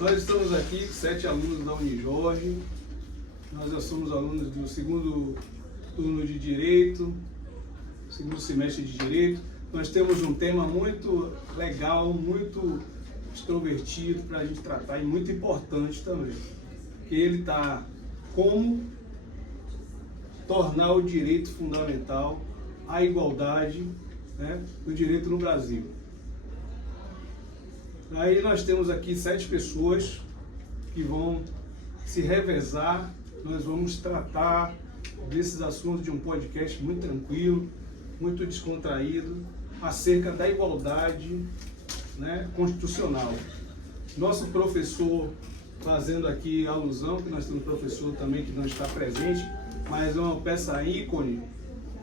Nós estamos aqui, 7 alunos da Unijorge. Nós já somos alunos do segundo turno de Direito, segundo semestre de Direito. Nós temos um tema muito legal, muito extrovertido para a gente tratar e muito importante também. Que ele está como tornar o direito fundamental, a igualdade, né, do direito no Brasil. Aí nós temos aqui 7 pessoas que vão se revezar. Nós vamos tratar desses assuntos de um podcast muito tranquilo, muito descontraído, acerca da igualdade, né, constitucional. Nosso professor, fazendo aqui alusão, que nós temos um professor também que não está presente, mas é uma peça ícone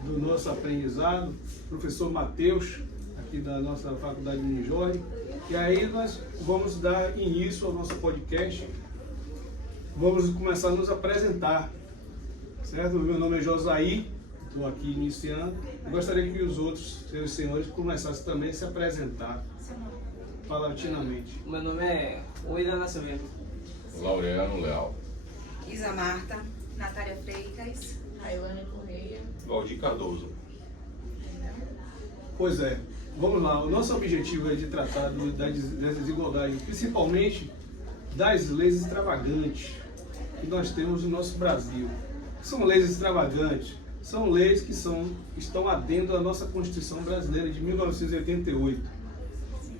do nosso aprendizado, professor Matheus, aqui da nossa faculdade de Unijorge. E aí nós vamos dar início ao nosso podcast. Vamos começar a nos apresentar, certo? Meu nome é Josair, estou aqui iniciando. Eu gostaria que os outros seus senhores começassem também a se apresentar paulatinamente. Meu nome é William Nascimento. Laureano Leal. Isa Marta, Natália Freitas, Railane Correia, Valdir Cardoso. Pois é, vamos lá. O nosso objetivo é de tratar da desigualdade, principalmente das leis extravagantes que nós temos no nosso Brasil. São leis extravagantes, são leis que estão adentro da nossa Constituição brasileira de 1988.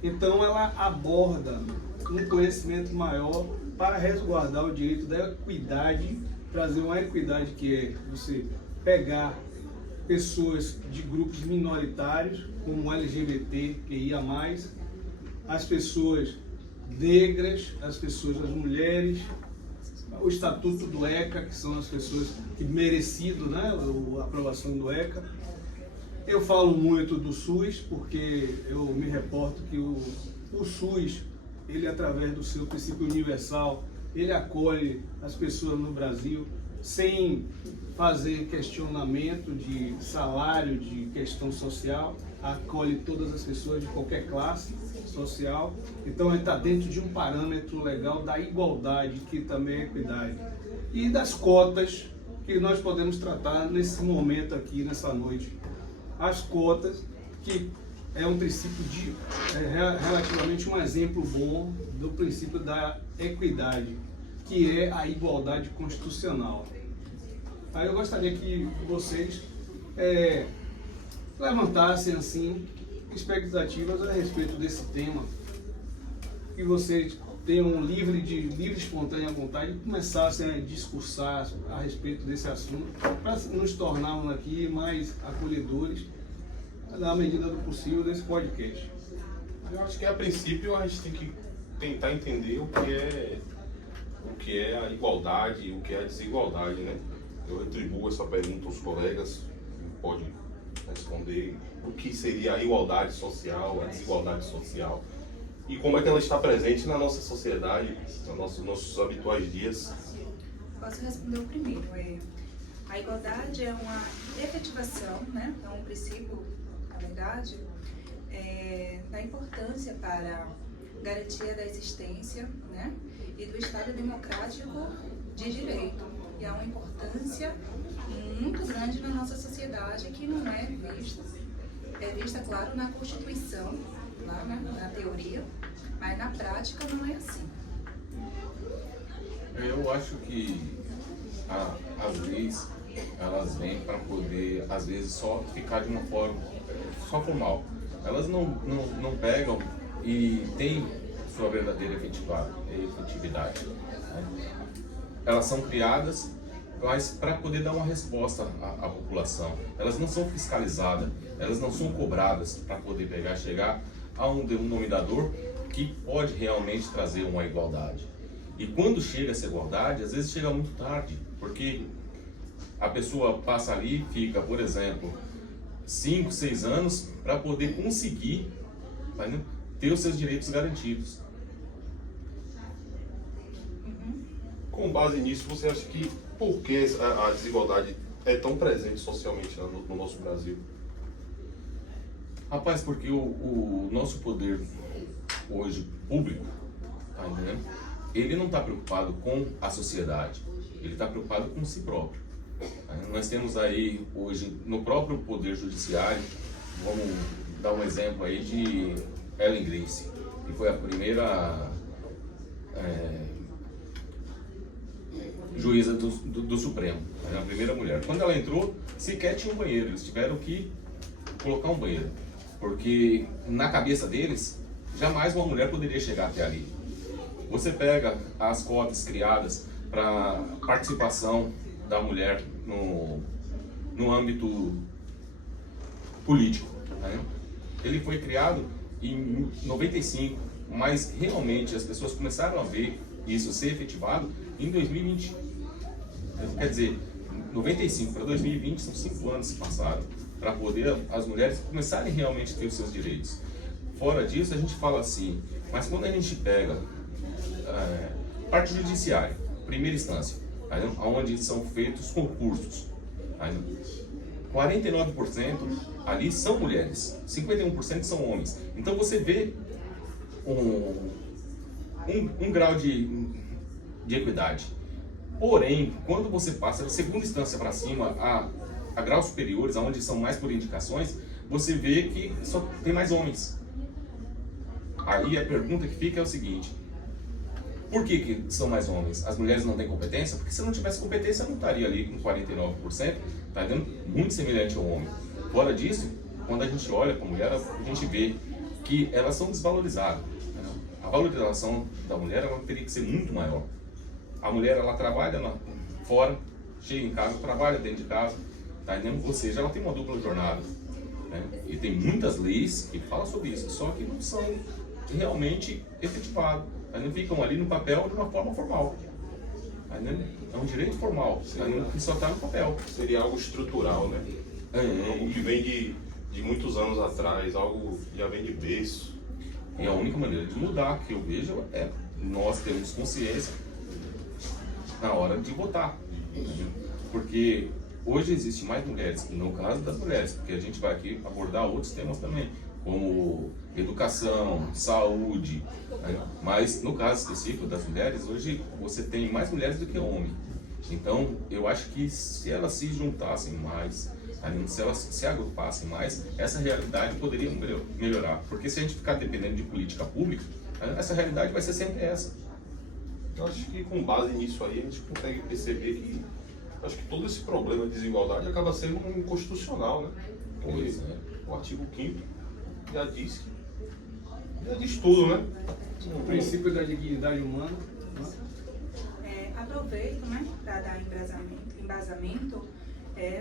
Então ela aborda um conhecimento maior para resguardar o direito da equidade, trazer uma equidade que é você pegar pessoas de grupos minoritários, como LGBTQIA+, as pessoas negras, as mulheres, o Estatuto do ECA, que são as pessoas que merecido, né, a aprovação do ECA. Eu falo muito do SUS, porque eu me reporto que o SUS, ele através do seu princípio universal, ele acolhe as pessoas no Brasil sem fazer questionamento de salário, de questão social, acolhe todas as pessoas de qualquer classe social. Então ele está dentro de um parâmetro legal da igualdade, que também é equidade, e das cotas que nós podemos tratar nesse momento aqui, nessa noite. As cotas, que é um princípio relativamente um exemplo bom do princípio da equidade, que é a igualdade constitucional. Aí eu gostaria que vocês levantassem assim expectativas a respeito desse tema, que vocês tenham livre, espontânea vontade de começassem a discursar a respeito desse assunto, para nos tornarmos aqui mais acolhedores, na medida do possível, desse podcast. Eu acho que a princípio a gente tem que tentar entender o que é a igualdade e o que é a desigualdade, né? Eu retribuo essa pergunta aos colegas, pode responder o que seria a igualdade social, a desigualdade social, e como é que ela está presente na nossa sociedade, nos nossos habituais dias. Posso responder o primeiro. A igualdade é uma efetivação, né? É um princípio, na verdade, da importância para garantia da existência, né, e do Estado democrático de direito. E há uma importância muito grande na nossa sociedade que não é vista, claro, na Constituição, lá, né, na teoria, mas na prática não é assim. Eu acho que as leis, elas vêm para poder, às vezes, só ficar de uma forma, só formal. Elas não pegam e têm sua verdadeira efetividade. Né? Elas são criadas, mas para poder dar uma resposta à população. Elas não são fiscalizadas, elas não são cobradas para poder chegar a um denominador que pode realmente trazer uma igualdade. E quando chega essa igualdade, às vezes chega muito tarde, porque a pessoa passa ali, fica, por exemplo, 5, 6 anos para poder conseguir, né, ter os seus direitos garantidos. Com base nisso, você acha que por que a desigualdade é tão presente socialmente no nosso Brasil? Rapaz, porque o nosso poder hoje público, tá entendendo? ele não está preocupado com a sociedade, ele está preocupado com si próprio. Nós temos aí hoje no próprio Poder Judiciário, vamos dar um exemplo aí de Ellen Grace, que foi a primeira juíza do Supremo, a primeira mulher. Quando ela entrou, sequer tinha um banheiro, eles tiveram que colocar um banheiro, porque na cabeça deles, jamais uma mulher poderia chegar até ali. Você pega as cotas criadas para participação da mulher no âmbito político, né? Ele foi criado em 95, mas realmente as pessoas começaram a ver isso ser efetivado em 2020. Quer dizer, 95 para 2020 são 5 anos que passaram para poder as mulheres começarem realmente a ter os seus direitos. Fora disso, a gente fala assim, mas quando a gente pega parte judiciária, primeira instância, onde são feitos concursos, 49% ali são mulheres, 51% são homens. Então você vê um grau de equidade. Porém, quando você passa da segunda instância para cima a graus superiores, onde são mais por indicações, você vê que só tem mais homens. Aí a pergunta que fica é o seguinte: por que são mais homens? As mulheres não têm competência? Porque se não tivesse competência, não estaria ali com 49%, tá vendo? Muito semelhante ao homem. Fora disso, quando a gente olha para a mulher, a gente vê que elas são desvalorizadas. Né? A valorização da mulher ela teria que ser muito maior. A mulher ela trabalha fora, chega em casa, trabalha dentro de casa, tá entendendo? Ou seja, ela tem uma dupla jornada. Né? E tem muitas leis que falam sobre isso, só que não são realmente efetivadas. Não ficam ali no papel de uma forma formal. É um direito formal, que só está no papel. Seria algo estrutural, né? Algo que vem de muitos anos atrás, algo que já vem de berço. E a única maneira de mudar que eu vejo é nós termos consciência na hora de votar. Porque hoje existe mais mulheres, no caso das mulheres, porque a gente vai aqui abordar outros temas também, como educação, saúde, né? Mas no caso específico das mulheres, hoje você tem mais mulheres do que homens. Então eu acho que se elas se juntassem mais, se elas se agrupassem mais, essa realidade poderia melhorar. Porque se a gente ficar dependendo de política pública, essa realidade vai ser sempre essa. Eu acho que com base nisso aí a gente consegue perceber que acho que todo esse problema de desigualdade acaba sendo inconstitucional, né? Pois é. O artigo 5º já diz tudo, né? O princípio da dignidade humana. Aproveito, né, para dar embasamento,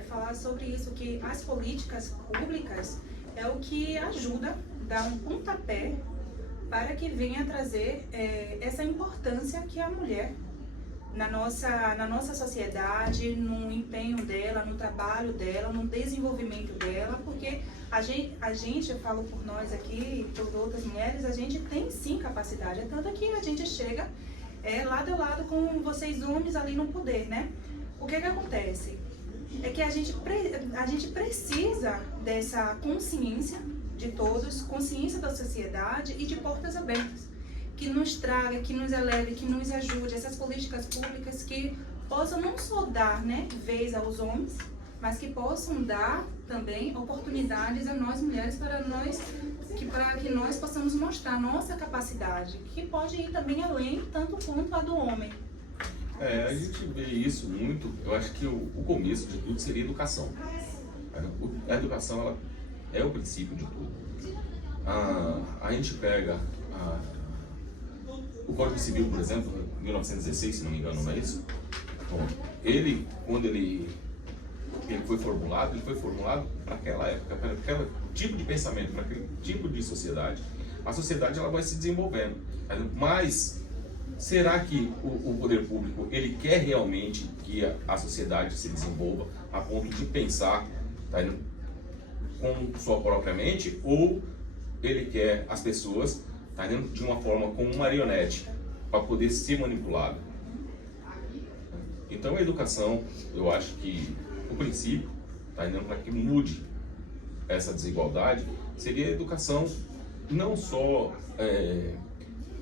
falar sobre isso, que as políticas públicas é o que ajuda a dar um pontapé para que venha trazer essa importância que a mulher na nossa sociedade, no empenho dela, no trabalho dela, no desenvolvimento dela, porque a gente, eu falo por nós aqui, por outras mulheres, a gente tem sim capacidade, é tanto que a gente chega lado a lado com vocês homens ali no poder, né? O que acontece? É que a gente precisa dessa consciência de todos, consciência da sociedade e de portas abertas, que nos traga, que nos eleve, que nos ajude, essas políticas públicas que possam não só dar, né, vez aos homens, mas que possam dar também oportunidades a nós mulheres para que nós possamos mostrar nossa capacidade, que pode ir também além, tanto quanto a do homem. A gente vê isso muito. Eu acho que o começo de tudo seria a educação. A educação ela é o princípio de tudo. A gente pega o Código Civil, por exemplo, 1916, se não me engano, não é isso? Bom, quando ele foi formulado para aquela época, para aquele tipo de pensamento, para aquele tipo de sociedade. A sociedade ela vai se desenvolvendo, mas será que o poder público ele quer realmente que a sociedade se desenvolva a ponto de pensar com sua própria mente, ou ele quer as pessoas de uma forma como uma marionete para poder ser manipulado? Então a educação, eu acho que o princípio, para que mude essa desigualdade, seria a educação não só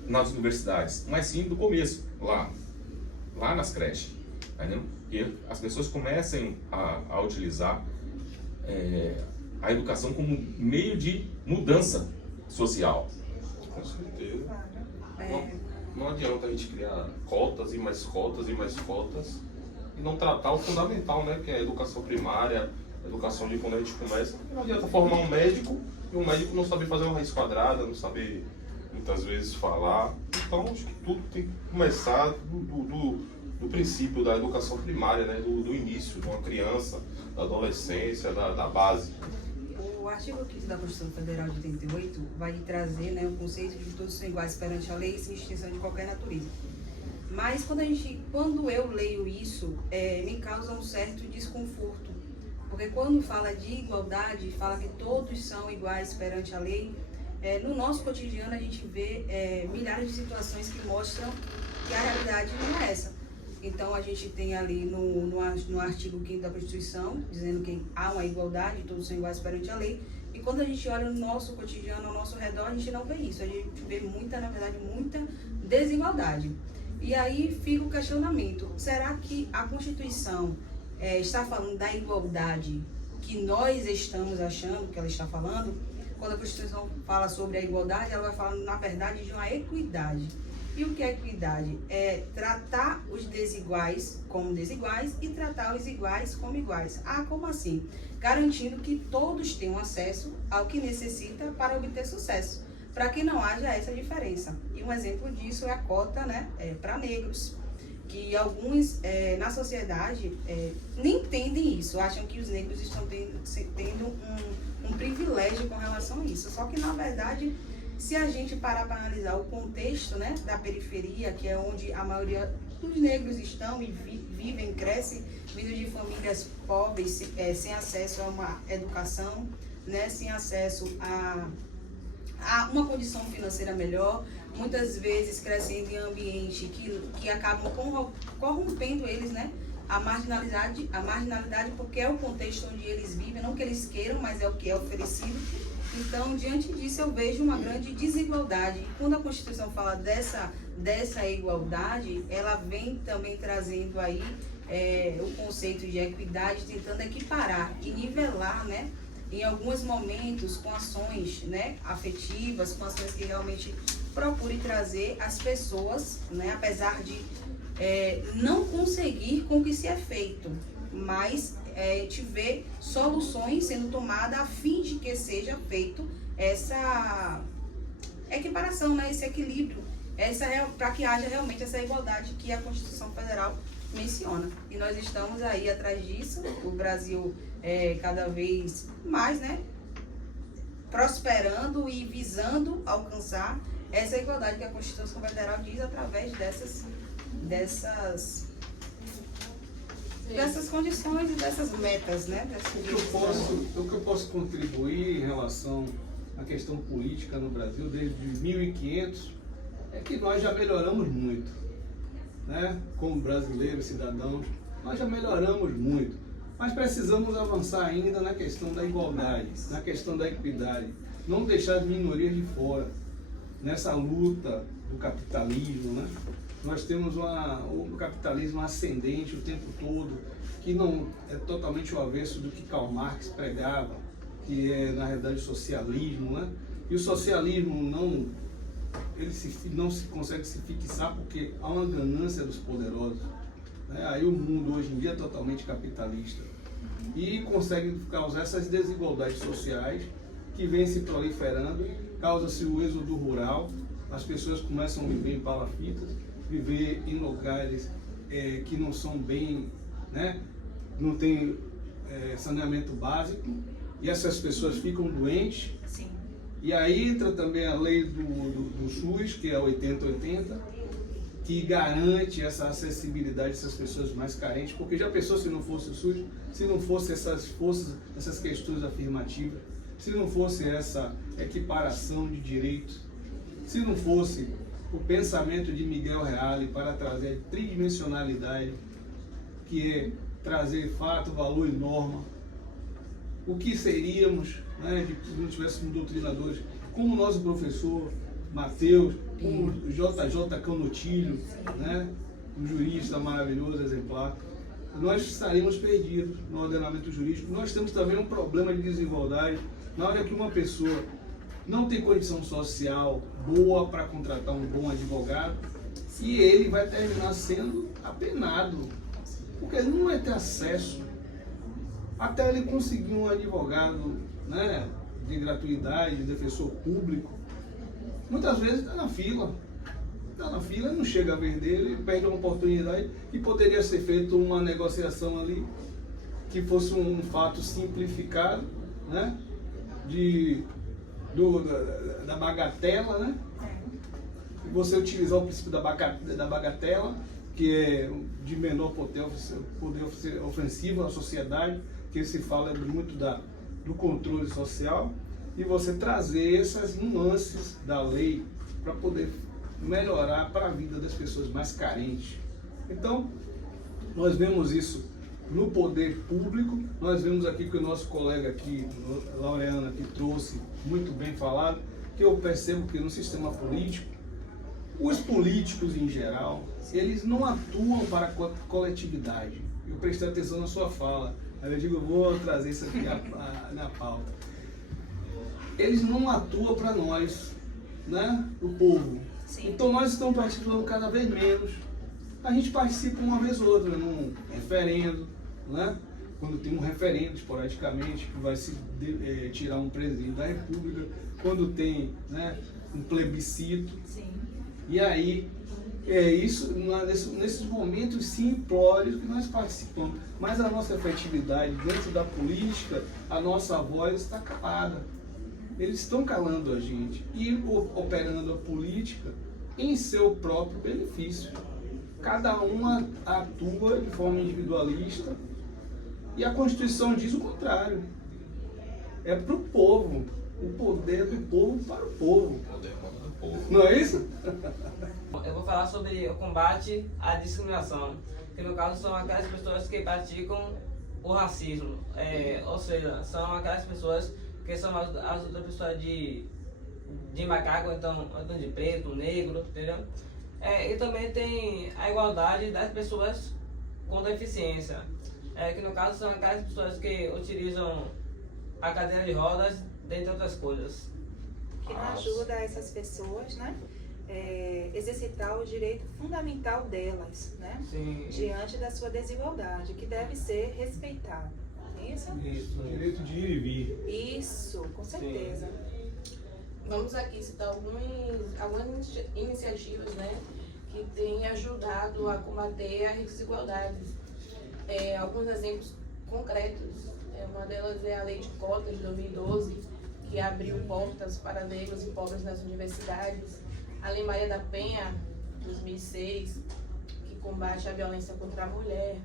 nas universidades, mas sim do começo, lá nas creches, tá entendendo? Que as pessoas comecem a utilizar a educação como meio de mudança social. Com certeza. Claro. Não adianta a gente criar cotas e mais cotas e mais cotas e não tratar o fundamental, né? Que é a educação primária, a educação de quando a gente começa. Não adianta formar um médico e um médico não saber fazer uma raiz quadrada, não saber muitas vezes falar. Então acho que tudo tem que começar do princípio da educação primária, né? Do início de uma criança, da adolescência, da base. O artigo 5º da Constituição Federal de 88 vai trazer, né, o conceito de que todos são iguais perante a lei sem distinção de qualquer natureza. Mas quando eu leio isso, me causa um certo desconforto. Porque quando fala de igualdade, fala que todos são iguais perante a lei, no nosso cotidiano a gente vê milhares de situações que mostram que a realidade não é essa. Então a gente tem ali no artigo 5º da Constituição, dizendo que há uma igualdade, todos são iguais perante a lei. E quando a gente olha no nosso cotidiano, ao nosso redor, a gente não vê isso. A gente vê muita desigualdade. E aí fica o questionamento, será que a Constituição está falando da igualdade que nós estamos achando que ela está falando? Quando a Constituição fala sobre a igualdade, ela vai falar, na verdade, de uma equidade. E o que é equidade? É tratar os desiguais como desiguais e tratar os iguais como iguais. Ah, como assim? Garantindo que todos tenham acesso ao que necessita para obter sucesso, para que não haja essa diferença. E um exemplo disso é a cota, né, para negros, que alguns na sociedade nem entendem isso, acham que os negros estão tendo um privilégio com relação a isso. Só que, na verdade, se a gente parar para analisar o contexto, né, da periferia, que é onde a maioria dos negros estão e vivem, crescem, vindo de famílias pobres, sem acesso a uma educação, né, sem acesso a uma condição financeira melhor, muitas vezes crescendo em ambiente que acabam corrompendo eles, né, a marginalidade, porque é o contexto onde eles vivem, não que eles queiram, mas é o que é oferecido. Então, diante disso, eu vejo uma grande desigualdade. E quando a Constituição fala dessa igualdade, ela vem também trazendo aí o conceito de equidade, tentando equiparar e nivelar, né, em alguns momentos, com ações, né, afetivas, com ações que realmente procurem trazer as pessoas, né, apesar de não conseguir com o que se é feito, mas te vê soluções sendo tomadas a fim de que seja feito essa equiparação, né, esse equilíbrio, para que haja realmente essa igualdade que a Constituição Federal menciona. E nós estamos aí atrás disso, o Brasil cada vez mais, né, prosperando e visando alcançar essa igualdade que a Constituição Federal diz através dessas condições e dessas metas, né? O que eu posso contribuir em relação à questão política no Brasil desde 1500 é que nós já melhoramos muito, né? Como brasileiros, cidadãos, nós já melhoramos muito, mas precisamos avançar ainda na questão da igualdade, na questão da equidade, não deixar as minorias de fora nessa luta do capitalismo, né? Nós temos o capitalismo ascendente o tempo todo, que não é totalmente o avesso do que Karl Marx pregava, que é, na realidade, o socialismo, né? E o socialismo não se consegue se fixar porque há uma ganância dos poderosos, né? Aí o mundo hoje em dia é totalmente capitalista e consegue causar essas desigualdades sociais que vêm se proliferando, causa-se o êxodo rural, as pessoas começam a viver em palafitas, viver em lugares que não são bem, né, não tem saneamento básico, e essas pessoas ficam doentes. Sim. E aí entra também a lei do SUS, que é 80-80, que garante essa acessibilidade dessas pessoas mais carentes, porque já pensou se não fosse o SUS, se não fosse essas forças, essas questões afirmativas, se não fosse essa equiparação de direitos, se não fosse o pensamento de Miguel Reale para trazer tridimensionalidade, que é trazer fato, valor e norma, o que seríamos, né, se não tivéssemos doutrinadores, como o nosso professor Mateus, o JJ Canotilho, né? Um jurista maravilhoso, exemplar, nós estaríamos perdidos no ordenamento jurídico. Nós temos também um problema de desigualdade. Na hora que uma pessoa não tem condição social boa para contratar um bom advogado, e ele vai terminar sendo apenado, porque ele não vai ter acesso até ele conseguir um advogado, né, de gratuidade, de defensor público. Muitas vezes está na fila e não chega a ver dele, perde uma oportunidade e poderia ser feita uma negociação ali que fosse um fato simplificado, né, da bagatela, né? Você utilizar o princípio da bagatela, que é de menor poder ofensivo à sociedade, que se fala muito do controle social, e você trazer essas nuances da lei para poder melhorar para a vida das pessoas mais carentes. Então, nós vemos isso no poder público, nós vemos aqui que o nosso colega aqui, Laureano, que trouxe muito bem falado, que eu percebo que no sistema político, os políticos em geral, eles não atuam para a coletividade. Eu prestei atenção na sua fala, aí eu digo, eu vou trazer isso aqui na pauta. Eles não atuam para nós, né, o povo. Sim. Então nós estamos participando cada vez menos. A gente participa uma vez ou outra num referendo, né? Quando tem um referendo esporadicamente que vai se tirar um presidente da República, quando tem, né, um plebiscito. Sim. E aí, nesses momentos simplórios que nós participamos. Mas a nossa efetividade dentro da política, a nossa voz está calada. Eles estão calando a gente e operando a política em seu próprio benefício. Cada uma atua de forma individualista e a Constituição diz o contrário. É para o povo, o poder do povo para o povo. O poder do povo. Não é isso? Eu vou falar sobre o combate à discriminação, que no caso são aquelas pessoas que praticam o racismo, ou seja, são aquelas pessoas que são as outras pessoas de macaco, então de preto, negro, entendeu? E também tem a igualdade das pessoas com deficiência, que no caso são aquelas pessoas que utilizam a cadeira de rodas, dentre outras coisas. Que não ajuda essas pessoas, né? Exercitar o direito fundamental delas, né? Sim. Diante da sua desigualdade, que deve ser respeitado. Isso? Isso, o direito de ir e vir. Isso, com certeza. Vamos aqui citar algumas iniciativas, né, que têm ajudado a combater as desigualdades. Alguns exemplos concretos. Uma delas é a Lei de Cotas de 2012, que abriu portas para negros e pobres nas universidades. A Lei Maria da Penha, 2006, que combate a violência contra a mulher.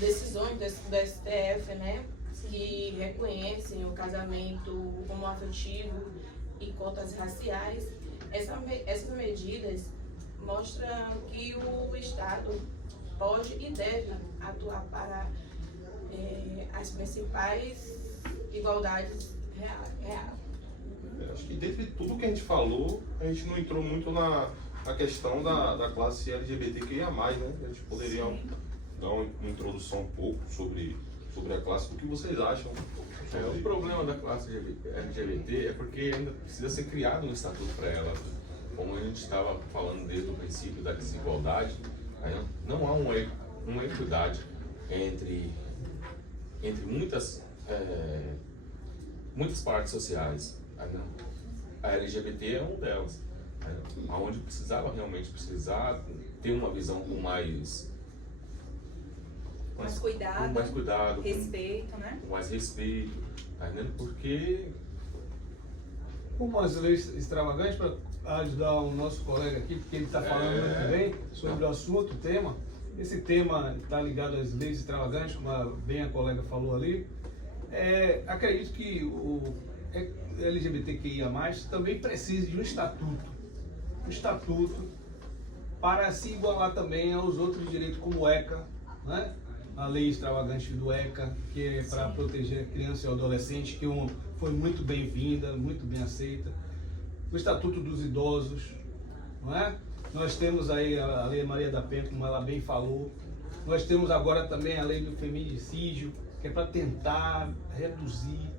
Decisões do STF, né, que reconhecem o casamento homoafetivo e cotas raciais. Essas medidas mostram que o Estado pode e deve atuar para as principais igualdades reais. Acho que dentre tudo que a gente falou, a gente não entrou muito na questão da classe LGBTQIA+, né? A gente poderia dar uma introdução um pouco sobre a classe. O que vocês acham? O problema da classe LGBT é porque ainda precisa ser criado um estatuto para ela. Como a gente estava falando desde o princípio da desigualdade, não há uma equidade entre muitas partes sociais. A LGBT é uma delas, onde precisava realmente ter uma visão com mais cuidado, respeito, né? com mais respeito, tá entendendo? Porque Como as leis extravagantes, para ajudar o nosso colega aqui, porque ele está falando muito bem sobre o assunto, o tema. Esse tema está ligado às leis extravagantes, como bem a colega falou ali. Acredito que o LGBTQIA+, também precisa de um estatuto para se igualar também aos outros direitos, como o ECA, né? A lei extravagante do ECA, que é para proteger a criança e o adolescente, que foi muito bem-vinda, muito bem aceita. o Estatuto dos Idosos, não é? Nós temos aí a Lei Maria da Penha, como ela bem falou. Nós temos agora também a Lei do Feminicídio, que é para tentar reduzir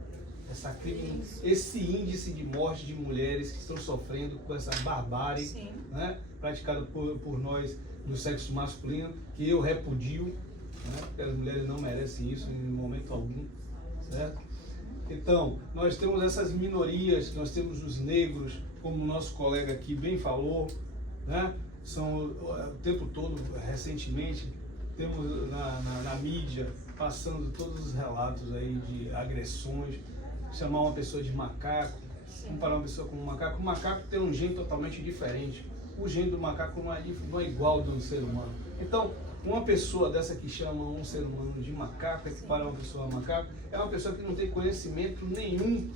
esse índice de morte de mulheres que estão sofrendo com essa barbárie, né, praticada por nós do sexo masculino, que eu repudio, né, porque as mulheres não merecem isso em momento algum, certo? Então, nós temos essas minorias, nós temos os negros, como o nosso colega aqui bem falou, né? São o tempo todo, recentemente, temos na mídia passando todos os relatos aí de agressões, chamar uma pessoa de macaco, comparar uma pessoa com um macaco. O macaco tem um gene totalmente diferente. O gene do macaco não é igual ao do ser humano. Então, uma pessoa dessa que chama um ser humano de macaco, equipara uma pessoa a macaco, é uma pessoa que não tem conhecimento nenhum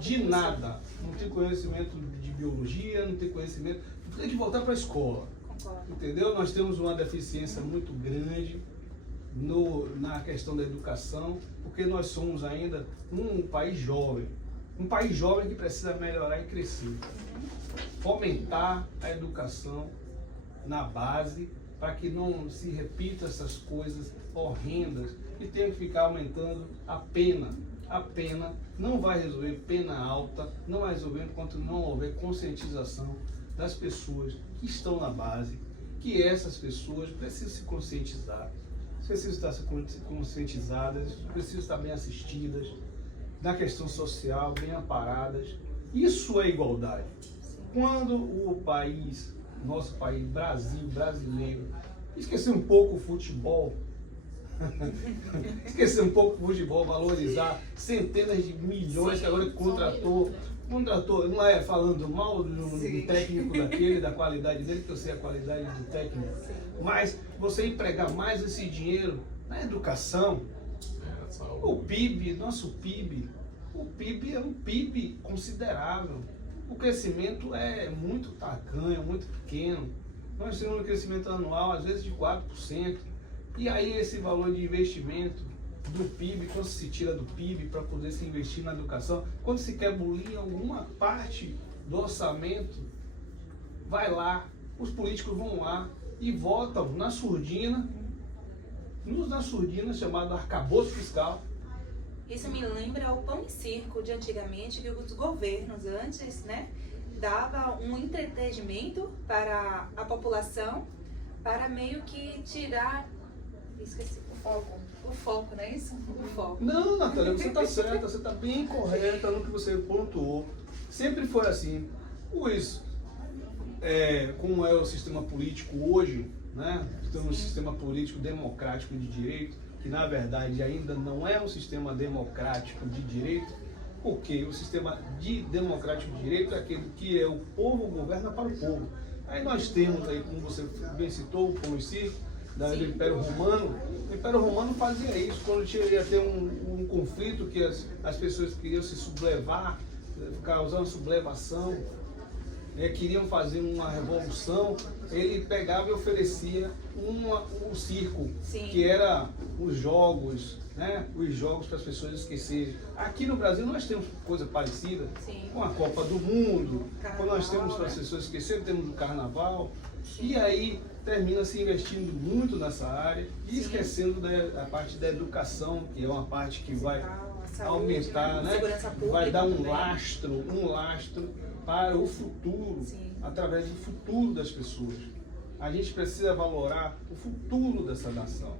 de nada. Não tem conhecimento de biologia, não tem conhecimento. Tem que voltar para a escola. Entendeu? Nós temos uma deficiência muito grande na questão da educação, porque nós somos ainda um país jovem. Um país jovem que precisa melhorar e crescer. Fomentar a educação na base, para que não se repita essas coisas horrendas e tenha que ficar aumentando a pena. A pena não vai resolver, pena alta, não vai resolver enquanto não houver conscientização das pessoas que estão na base, que essas pessoas precisam se conscientizar, precisam estar conscientizadas, precisam estar bem assistidas, na questão social, bem amparadas. Isso é igualdade. Quando o país, nosso país, Brasil, brasileiro, esquecer um pouco o futebol, valorizar centenas de milhões que agora contratou, não é falando mal do técnico daquele, da qualidade dele, que eu sei a qualidade do técnico, mas você empregar mais esse dinheiro na educação, o PIB, nosso PIB, o PIB é um PIB considerável. O crescimento é muito tacanho, muito pequeno. Nós temos um crescimento anual, às vezes, de 4%. E aí esse valor de investimento do PIB, quando se tira do PIB para poder se investir na educação, quando se quer bulir alguma parte do orçamento, vai lá, os políticos vão lá e votam na surdina chamado arcabouço fiscal. Isso me lembra o pão e circo de antigamente, que os governos antes, né, dava um entretenimento para a população, para meio que tirar, esqueci, o foco, não é isso? O foco. Não, Natália, você está certa, você está bem correta no que você pontuou. Sempre foi assim. Como é o sistema político hoje, né? Temos um sistema político democrático de direito, que na verdade ainda não é um sistema democrático de direito, porque o sistema democrático de direito é aquele que o povo governa para o povo. Aí nós temos, aí, como você bem citou, o pão e circo do Império Romano. O Império Romano fazia isso, quando ia ter um conflito que as pessoas queriam se sublevar, causando sublevação, queriam fazer uma revolução, ele pegava e oferecia um circo, que era os jogos, né? Os jogos para as pessoas esquecerem. Aqui no Brasil nós temos coisa parecida com a Copa do Mundo, quando nós temos para as pessoas esquecerem, temos o Carnaval, e aí termina se investindo muito nessa área e esquecendo da parte da educação, que é uma parte que vai aumentar, né? Vai dar um lastro para o futuro, através do futuro das pessoas. A gente precisa valorar o futuro dessa nação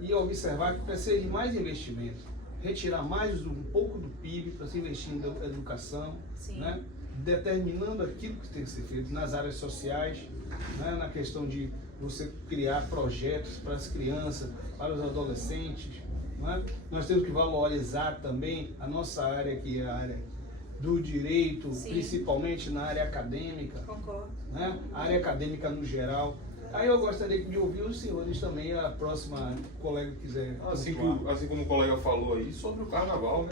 e observar que precisa de mais investimento, retirar mais um pouco do PIB para se investir em educação, né? Determinando aquilo que tem que ser feito nas áreas sociais, né? Na questão de você criar projetos para as crianças, para os adolescentes, né? Nós temos que valorizar também a nossa área, que é a área do direito, principalmente na área acadêmica. Concordo. Né? A área acadêmica no geral. Aí eu gostaria de ouvir os senhores também, a próxima colega que quiser. Assim como o colega falou aí sobre o carnaval, né?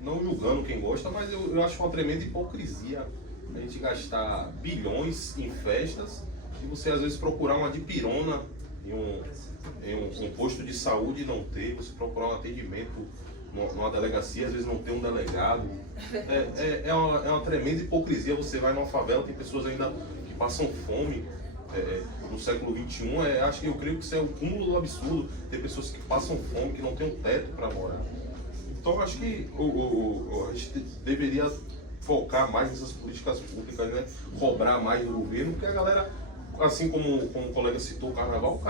Não julgando quem gosta, mas eu acho uma tremenda hipocrisia a gente gastar bilhões em festas e você às vezes procurar uma dipirona em um posto de saúde e não ter, você procurar um atendimento numa delegacia, às vezes não tem um delegado. É uma tremenda hipocrisia. Você vai numa favela, tem pessoas ainda que passam fome. No século XXI, eu creio que isso é o cúmulo do absurdo. Ter pessoas que passam fome, que não tem um teto para morar. Então, acho que a gente deveria focar mais nessas políticas públicas, né? Cobrar mais do governo, porque a galera, assim como o colega citou o carnaval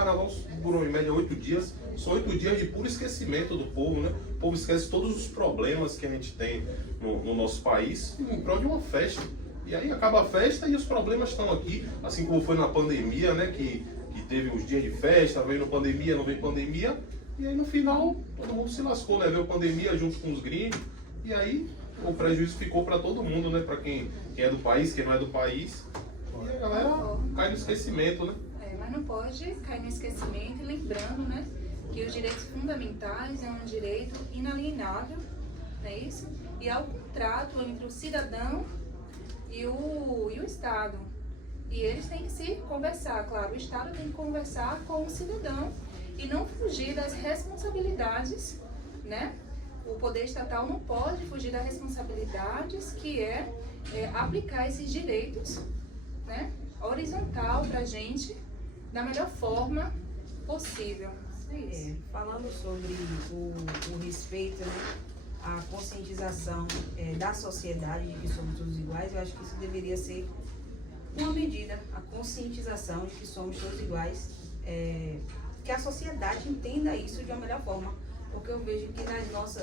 durou em média 8 dias, são 8 dias de puro esquecimento do povo, né? O povo esquece todos os problemas que a gente tem no nosso país em prol de uma festa. E aí acaba a festa e os problemas estão aqui, assim como foi na pandemia, né? Que teve os dias de festa, veio pandemia, não veio pandemia, e aí no final todo mundo se lascou, né? Veio pandemia junto com os gringos, e aí o prejuízo ficou para todo mundo, né? Para quem é do país, quem não é do país. E a galera cai no esquecimento, né? Mas não pode cair no esquecimento, lembrando, né, que os direitos fundamentais é um direito inalienável, não é isso? E há um contrato entre o cidadão e o Estado. E eles têm que se conversar, claro, o Estado tem que conversar com o cidadão e não fugir das responsabilidades, né? O poder estatal não pode fugir das responsabilidades que é aplicar esses direitos, né, horizontal para a gente da melhor forma possível. É isso. Falando sobre o respeito, né, a conscientização da sociedade de que somos todos iguais, eu acho que isso deveria ser uma medida, a conscientização de que somos todos iguais, que a sociedade entenda isso de uma melhor forma, porque eu vejo que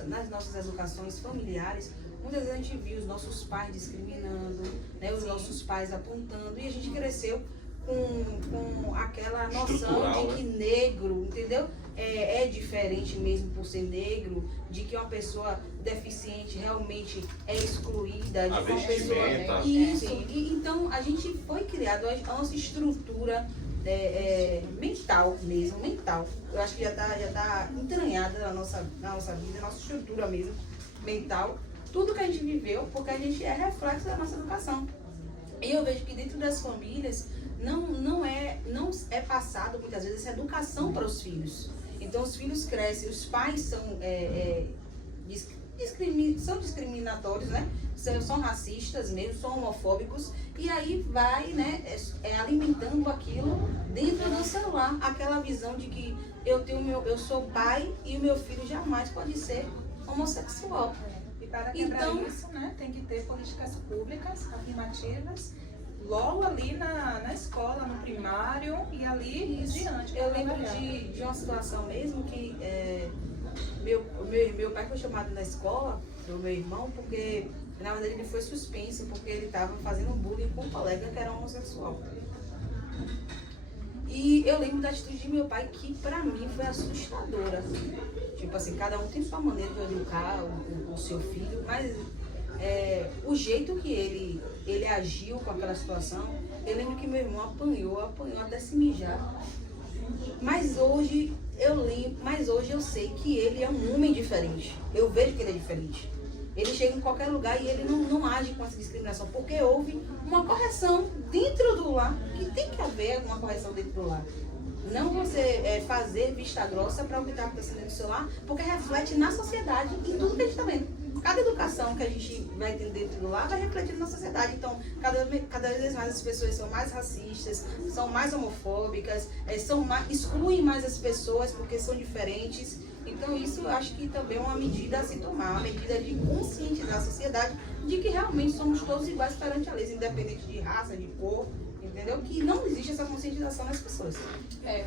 nas nossas educações familiares, muitas vezes a gente viu os nossos pais discriminando, né, os nossos pais apontando, e a gente cresceu com aquela noção de que negro, entendeu? É diferente mesmo por ser negro, de que uma pessoa deficiente realmente é excluída de uma pessoa. Isso. E, então a gente foi criado, a nossa estrutura mental mesmo, mental. Eu acho que já tá entranhada na nossa vida, na nossa estrutura mesmo, mental. Tudo que a gente viveu, porque a gente é reflexo da nossa educação. E eu vejo que dentro das famílias não é passado muitas vezes essa educação para os filhos. Então os filhos crescem, os pais são discriminatórios, né? São racistas mesmo, são homofóbicos, e aí vai, né, alimentando aquilo dentro do celular, aquela visão de que eu sou pai e o meu filho jamais pode ser homossexual. E para quebrar isso, né, tem que ter políticas públicas afirmativas logo ali na escola, no primário e ali diante. Eu lembro de uma situação mesmo que meu pai foi chamado na escola, do meu irmão, porque na verdade ele foi suspenso porque ele estava fazendo bullying com um colega que era homossexual. E eu lembro da atitude de meu pai que pra mim foi assustadora. Tipo assim, cada um tem sua maneira de educar o seu filho, mas o jeito que ele agiu com aquela situação, eu lembro que meu irmão apanhou até se mijar. Mas hoje eu sei que ele é um homem diferente. Eu vejo que ele é diferente. Ele chega em qualquer lugar e ele não age com essa discriminação, porque houve uma correção dentro do lar, que tem que haver uma correção dentro do lar. Não você fazer vista grossa para o que está acontecendo dentro do seu lar, porque reflete na sociedade, em tudo que a gente está vendo. Cada educação que a gente vai ter dentro do lar vai refletindo na sociedade. Então, cada vez mais as pessoas são mais racistas, são mais homofóbicas, excluem mais as pessoas porque são diferentes. Então, isso eu acho que também é uma medida a se tomar, uma medida de conscientizar a sociedade de que realmente somos todos iguais perante a lei, independente de raça, de cor, entendeu? Que não existe essa conscientização nas pessoas.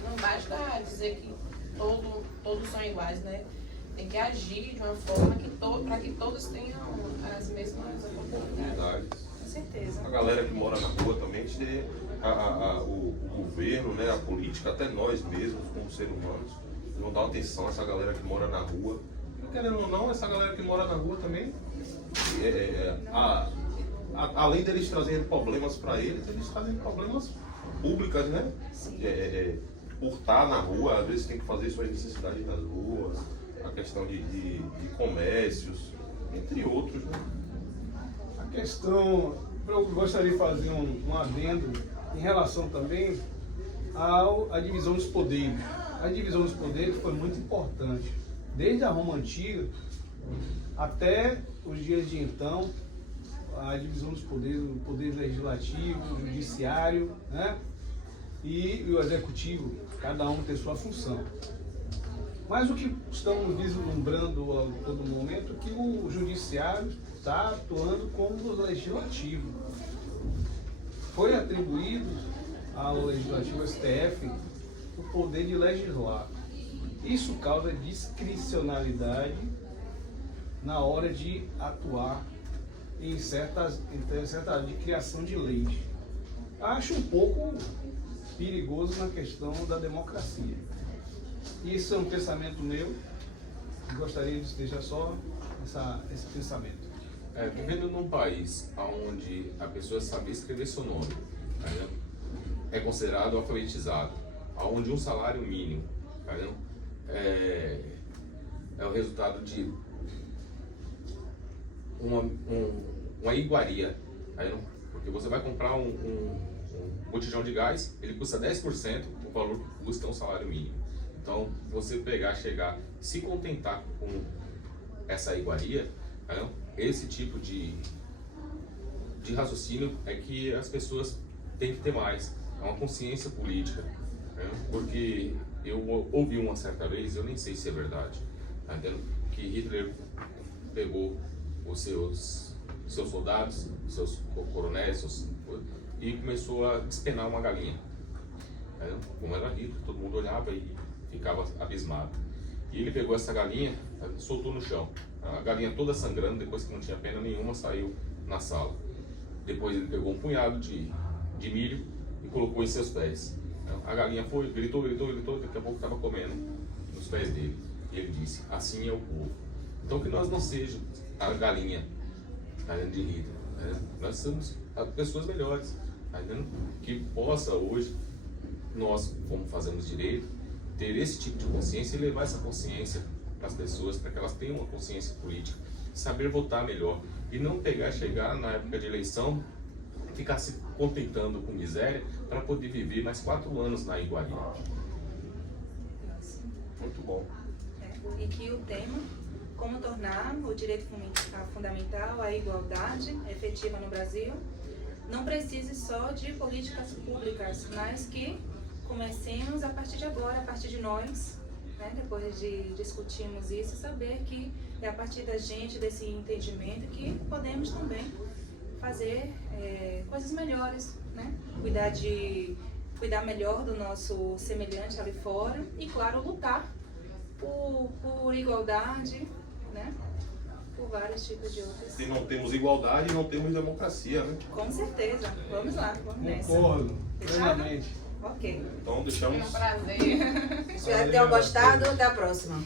Não basta dizer que todos são iguais, né? Tem que agir de uma forma para que todos tenham as mesmas oportunidades. Com certeza. A galera que mora na rua também, o governo, né, a política, até nós mesmos, como seres humanos, não dá atenção a essa galera que mora na rua. Querendo ou não, essa galera que mora na rua também, além deles trazerem problemas para eles trazem problemas públicos, né? Por estar na rua, às vezes tem que fazer suas necessidades nas ruas, a questão de comércios, entre outros, né? A questão, eu gostaria de fazer um adendo em relação também à divisão dos poderes. A divisão dos poderes foi muito importante. Desde a Roma Antiga, Até os dias de então, a divisão dos poderes, o poder legislativo, o judiciário, né? E o executivo, cada um tem sua função. Mas o que estamos vislumbrando a todo momento é que o judiciário está atuando como legislativo. Foi atribuído ao legislativo STF o poder de legislar. Isso causa discricionalidade na hora de atuar em certa de criação de leis. Acho um pouco perigoso na questão da democracia. E esse é um pensamento meu, gostaria de deixar só esse pensamento. Vivendo num país onde a pessoa sabe escrever seu nome, né, é considerado alfabetizado, onde um salário mínimo, né, é o resultado de uma iguaria, né, porque você vai comprar um botijão de gás, ele custa 10% o valor que custa um salário mínimo. Então, você chegar, se contentar com essa iguaria, né, esse tipo de raciocínio é que as pessoas têm que ter mais. É uma consciência política, né, porque eu ouvi uma certa vez, eu nem sei se é verdade, tá entendendo? Que Hitler pegou os seus soldados, seus coronéis, e começou a despenar uma galinha. Como era Hitler, todo mundo olhava e ficava abismado. E ele pegou essa galinha e soltou no chão. A galinha toda sangrando, depois que não tinha pena nenhuma, saiu na sala. Depois ele pegou um punhado de milho e colocou em seus pés. A galinha foi, gritou, daqui a pouco estava comendo nos pés dele. E ele disse, assim é o povo. Então que nós não sejamos a galinha de Hitler, né? Nós somos pessoas melhores, tá entendendo? Que possa hoje, nós, como fazemos direito, ter esse tipo de consciência e levar essa consciência para as pessoas, para que elas tenham uma consciência política, saber votar melhor e não chegar na época de eleição, ficar se contentando com miséria para poder viver mais 4 anos na iguaria. Muito bom. E que o tema, como tornar o direito fundamental, a igualdade efetiva no Brasil, não precise só de políticas públicas, mas que comecemos a partir de agora, a partir de nós, né, depois de discutirmos isso, saber que é a partir da gente, desse entendimento, que podemos também fazer coisas melhores, né? Cuidar melhor do nosso semelhante ali fora e, claro, lutar por igualdade, né? Por vários tipos de outras. Se não temos igualdade, não temos democracia, né? Com certeza. Vamos lá, vamos nessa. Concordo, Fechado? plenamente. Ok. Então Foi deixamos... um prazer. Espero que tenham gostado. Até a próxima.